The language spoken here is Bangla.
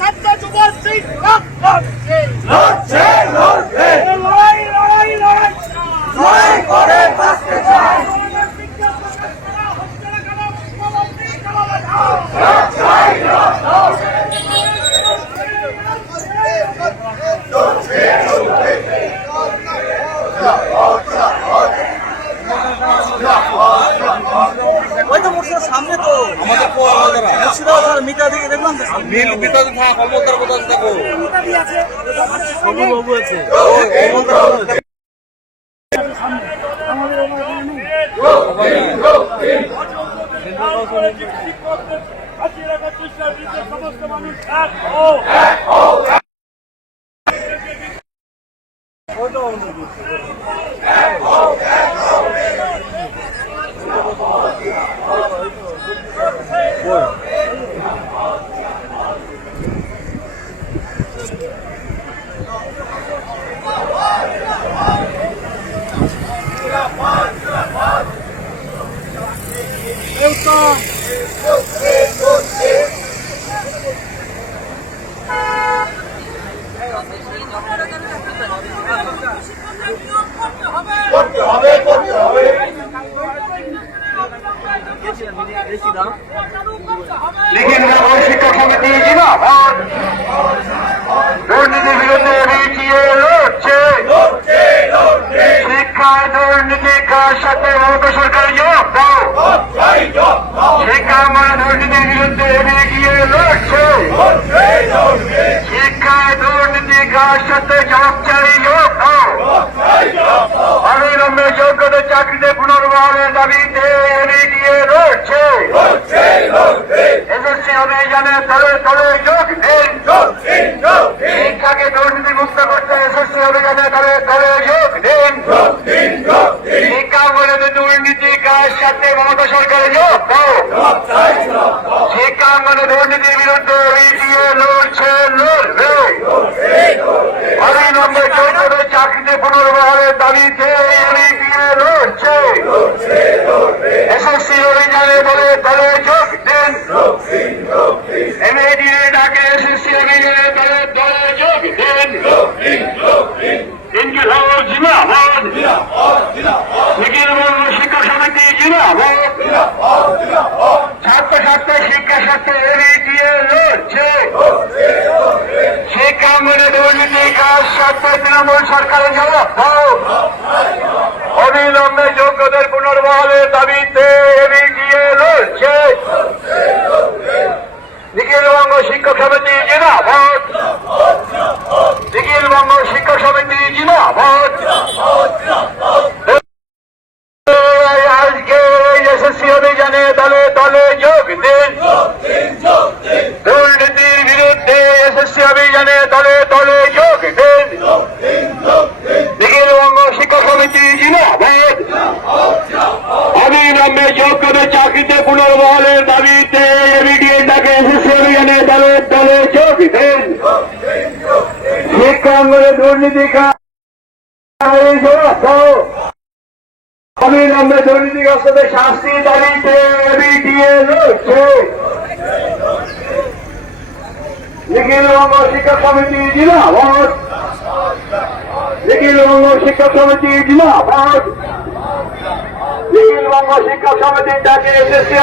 ছাত্র যুবশ্রী লড়ছে লড়াই লড়াই লড়াই লড়াই করে বাঁচতে চাই। ওই তো মোটর সামনে তো আমাদের মিটা দিকে দেখলাম তো মিটা দিকে কর্মকর্তার কোথায় দেখো বাবু আছে সমস্ত মানুষ লিখিত শিক্ষক সমিতি জিন্দাবাদ। দুর্নীতির বিরুদ্ধে এগিয়ে লড়ছে। শিক্ষায় দুর্নীতি কার সাথে মমতা সরকার যোগ দাও। শিক্ষা মানে দুর্নীতির বিরুদ্ধে এগিয়ে লড়ছে। শিক্ষায় দুর্নীতি কার সাথে যোগ চাই যোগ দাও। অবিলম্বে যোগ্যদের চাকরিতে পুনর্বহালের দাবিতে এগিয়ে লড়ছে। এসএসসি অভিযানে তলে তলে যোগ দিন। শিক্ষাকে দুর্নীতি মুক্ত করতে এসএসসি অভিযানে তলে তলে যোগ দিন। শিক্ষা বলে দুর্নীতি কার সাথে মমতা সরকারের যোগ দাও। শিক্ষাঙ্গনে দুর্নীতির বিরুদ্ধে এগিয়ে লড়ছে লড়বে। অবিলম্বে যোগ্যদের চাকরিতে পুনর্বহালের দাবিতে এগিয়ে লড়ছে। এসএসসি অভিযানে তলে তলে যোগ দিন। এমএডিএ ডাকে এসএসসি অভিযানে তলে তলে যোগ দিন। ইনকিলাব জিন্দাবাদ। নিখিল বঙ্গ শিক্ষক সমিতি জিন্দাবাদ। ছাত্র ছাত্র শিক্ষা স্বার্থে এগিয়ে লড়ছে। শিক্ষাঙ্গনে দুর্নীতি কার সাথে তৃণমূল সরকারের জবাব দাও। অবিলম্বে যোগ্যদের পুনর্বহালের দাবিতে এগিয়ে লড়ছে। নিখিল বঙ্গ শিক্ষক সমিতি জিন্দাবাদ। নিখিল বঙ্গ শিক্ষক সমিতি জিন্দাবাদ। আজকে এসএসসি অভিযানে দলে দলে যোগ দিন। দুর্নীতির বিরুদ্ধে এসএসসি অভিযানে দলে দলে যোগ দিন। নিখিল বঙ্গ শিক্ষক সমিতি জিন্দাবাদ। অবিলম্বে যোগ্যদের চাকরিতে পুনর্বহালের দাবিতে এবিডিএ ডাকে এসএসসি অভিযানে দলে দলে যোগ দিন। শিক্ষাঙ্গনে দুর্নীতি অবিলম্বে দুর্নীতিগ্রস্তদের শাস্তি দাবিতে এবিডিএ লড়ছে। নিখিল বঙ্গ শিক্ষক সমিতি জিন্দাবাদ। নিখিল বঙ্গ শিক্ষক সমিতি জিন্দাবাদ। নিখিল বঙ্গ শিক্ষক সমিতির ডাকে এসএসসি